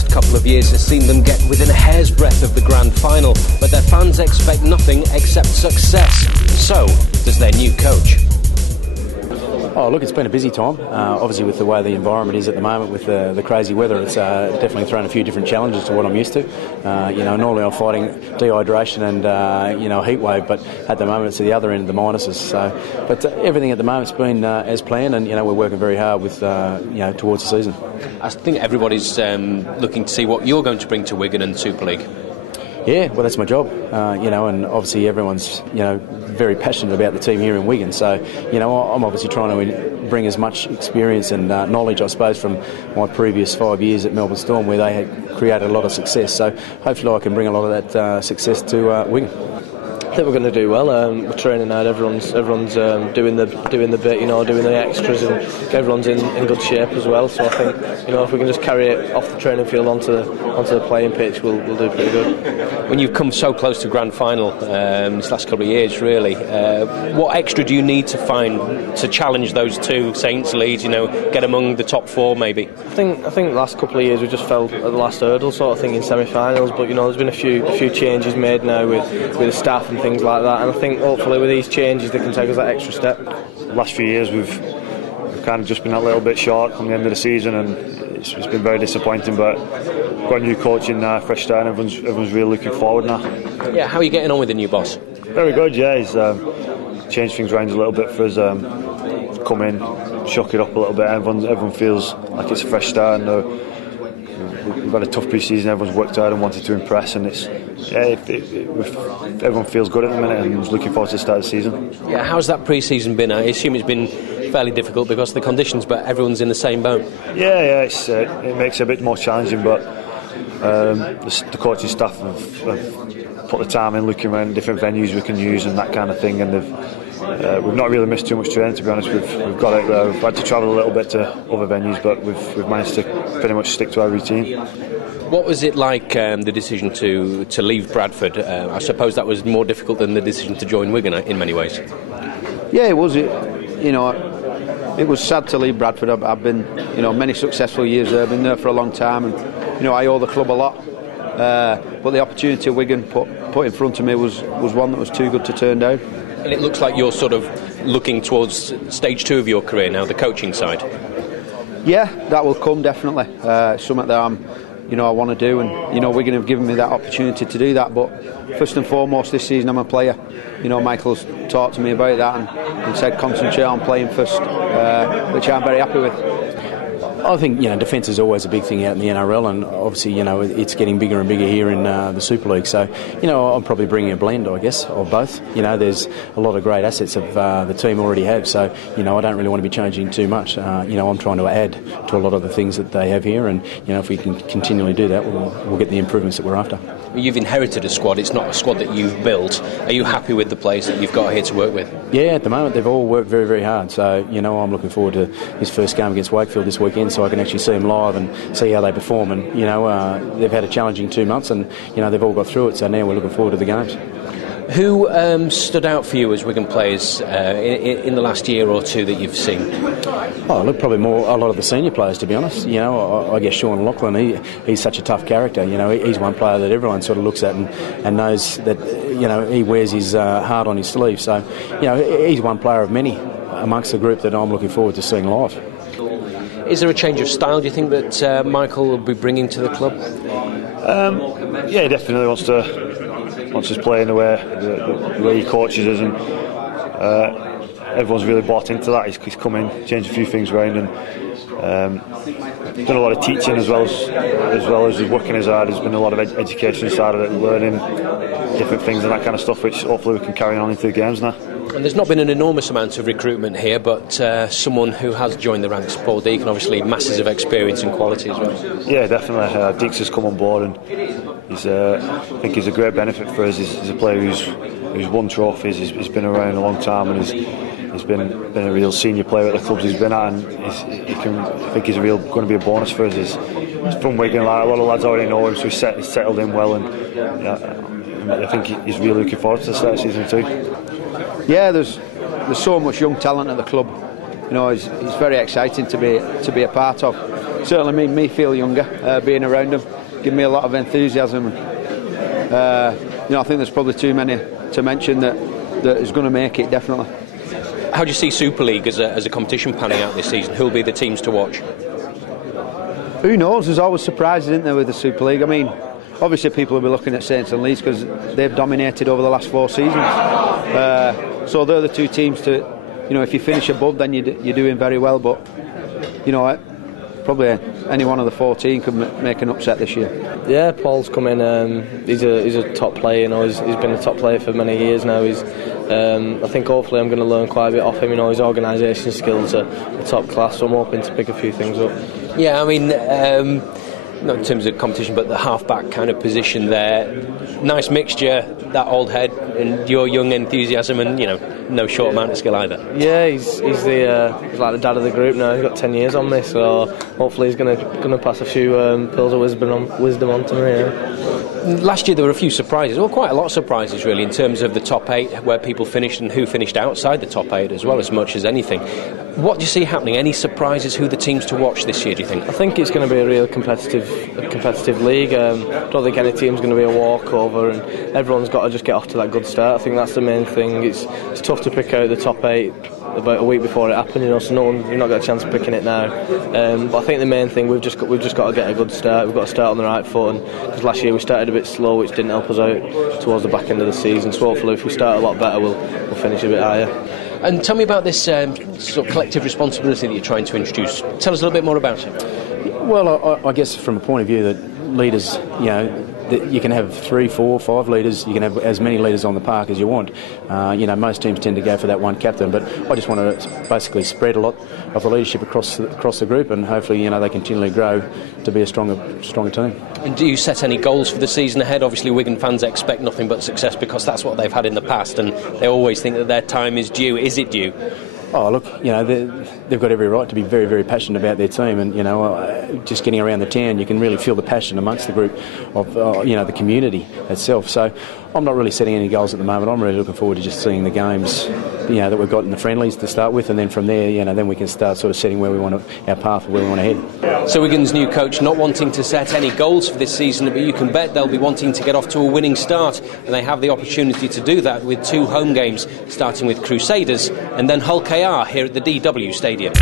last couple of years has seen them get within a hair's breadth of the grand final, but their fans expect nothing except success. So does their new coach. Oh, look, it's been a busy time. Obviously, with the way the environment is at the moment, with the crazy weather, it's definitely thrown a few different challenges to what I'm used to. Normally I'm fighting dehydration and heat wave, but at the moment it's at the other end of the minuses. But everything at the moment's been as planned, and we're working very hard with towards the season. I think everybody's looking to see what you're going to bring to Wigan and Super League. Yeah, well, that's my job, and obviously everyone's, very passionate about the team here in Wigan. So, I'm obviously trying to bring as much experience and knowledge, I suppose, from my previous 5 years at Melbourne Storm, where they had created a lot of success. So, hopefully, I can bring a lot of that success to Wigan. I think we're going to do well. We're training hard. Everyone's doing the bit, doing the extras, and everyone's in good shape as well. So I think if we can just carry it off the training field onto the playing pitch, we'll do pretty good. When you've come so close to grand final this last couple of years, really, what extra do you need to find to challenge those two, Saints, Leeds? Get among the top four, maybe. I think the last couple of years we just fell at the last hurdle, sort of thing, in semi-finals. But there's been a few changes made now with the staff and things like that, and I think hopefully with these changes they can take us that extra step. The last few years we've kind of just been a little bit short come the end of the season, and it's been very disappointing, but we've got a new coach in now, fresh start, and everyone's really looking forward now. Yeah, how are you getting on with the new boss? Very good, yeah. He's changed things around a little bit for us, come in, shock it up a little bit. Everyone feels like it's a fresh start, and we've had a tough pre-season. Everyone's worked hard and wanted to impress, and everyone feels good at the minute and is looking forward to the start of the season. Yeah, how's that pre-season been? I assume it's been fairly difficult because of the conditions, but everyone's in the same boat. Yeah, it makes it a bit more challenging, but the coaching staff have put the time in, looking around different venues we can use and that kind of thing, and we've not really missed too much training, to be honest. We've got it. We've had to travel a little bit to other venues, but we've managed to pretty much stick to our routine. What was it like, the decision to leave Bradford? I suppose that was more difficult than the decision to join Wigan in many ways. Yeah, it was. It was sad to leave Bradford. I've been, many successful years there. I've been there for a long time, and I owe the club a lot. But the opportunity Wigan put in front of me was one that was too good to turn down. And it looks like you're sort of looking towards stage 2 of your career now, the coaching side. Yeah, that will come definitely. Something that I want to do, and Wigan have given me that opportunity to do that. But first and foremost, this season I'm a player. Michael's talked to me about that and said concentrate on playing first, which I'm very happy with. I think defence is always a big thing out in the NRL, and obviously it's getting bigger and bigger here in the Super League. So I'm probably bringing a blend, I guess, of both. There's a lot of great assets of the team already have. So I don't really want to be changing too much. I'm trying to add to a lot of the things that they have here, and if we can continually do that, we'll get the improvements that we're after. You've inherited a squad. It's not a squad that you've built. Are you happy with the players that you've got here to work with? Yeah, at the moment they've all worked very, very hard. So I'm looking forward to his first game against Wakefield this weekend, so I can actually see them live and see how they perform. And they've had a challenging 2 months, and they've all got through it. So now we're looking forward to the games. Who stood out for you as Wigan players in the last year or two that you've seen? Oh, look, probably a lot of the senior players, to be honest. I guess Sean Lachlan, he's such a tough character. He's one player that everyone sort of looks at and knows that he wears his heart on his sleeve. So he's one player of many amongst the group that I'm looking forward to seeing live. Is there a change of style, do you think, that Michael will be bringing to the club? Yeah, he definitely wants us playing the way he coaches us, and everyone's really bought into that. He's come in, changed a few things around, and done a lot of teaching as well as working as hard. There's been a lot of education side of it, learning different things and that kind of stuff, which hopefully we can carry on into the games now. And there's not been an enormous amount of recruitment here, but someone who has joined the ranks, Paul Deacon, obviously masses of experience and quality as well. Yeah, definitely. Deeks has come on board, and I think he's a great benefit for us. He's a player who's won trophies. He's been around a long time, and he's been a real senior player at the clubs he's been at, and I think he's going to be a bonus for us. He's from Wigan. Like, a lot of lads already know him, so he's settled in well, and I think he's really looking forward to the start of season 2. Yeah, there's so much young talent at the club. It's very exciting to be a part of. certainly made me feel younger, being around them, give me a lot of enthusiasm. I think there's probably too many to mention that is going to make it, definitely. How do you see Super League as a competition panning out this season? Who'll be the teams to watch? Who knows? There's always surprises, isn't there, with the Super League? I mean, obviously people will be looking at Saints and Leeds because they've dominated over the last 4 seasons. So they're the 2 teams to, if you finish above, then you're doing very well. But probably any one of the 14 could make an upset this year. Yeah, Paul's come in. He's a top player. He's been a top player for many years now. I think hopefully I'm going to learn quite a bit off him. His organisation skills are top class, so I'm hoping to pick a few things up. Yeah, I mean, not in terms of competition, but the half-back kind of position there. Nice mixture, that old head and your young enthusiasm, and no short amount of skill either. Yeah, he's like the dad of the group now. He's got 10 years on me, so hopefully he's going to pass a few pills of wisdom on to me. Yeah. Last year there were a few surprises, well, quite a lot of surprises really, in terms of the top 8, where people finished and who finished outside the top 8 as well, as much as anything. What do you see happening? Any surprises? Who are the teams to watch this year, do you think? I think it's going to be a real competitive league. I don't think any team's going to be a walkover, and everyone's got to just get off to that good start. I think that's the main thing. It's tough to pick out the top 8 about a week before it happened, so you've not got a chance of picking it now. But I think the main thing, we've just got to get a good start. We've got to start on the right foot, because last year we started a bit slow, which didn't help us out towards the back end of the season. So hopefully, if we start a lot better, we'll finish a bit higher. And tell me about this sort of collective responsibility that you're trying to introduce. Tell us a little bit more about it. Well, I guess from a point of view that leaders, you can have 3, 4, 5 leaders. You can have as many leaders on the park as you want. Most teams tend to go for that one captain, but I just want to basically spread a lot of the leadership across the group, and hopefully, they continually grow to be a stronger team. And do you set any goals for the season ahead? Obviously, Wigan fans expect nothing but success because that's what they've had in the past, and they always think that their time is due. Is it due? Oh, look, they've got every right to be very, very passionate about their team, and just getting around the town, you can really feel the passion amongst the group of the community itself. So I'm not really setting any goals at the moment. I'm really looking forward to just seeing the games, that we've got in the friendlies to start with, and then from there, then we can start sort of setting where we want our path, where we want to head. So Wigan's new coach not wanting to set any goals for this season, but you can bet they'll be wanting to get off to a winning start, and they have the opportunity to do that with 2 home games, starting with Crusaders and then Hull KR here at the DW Stadium.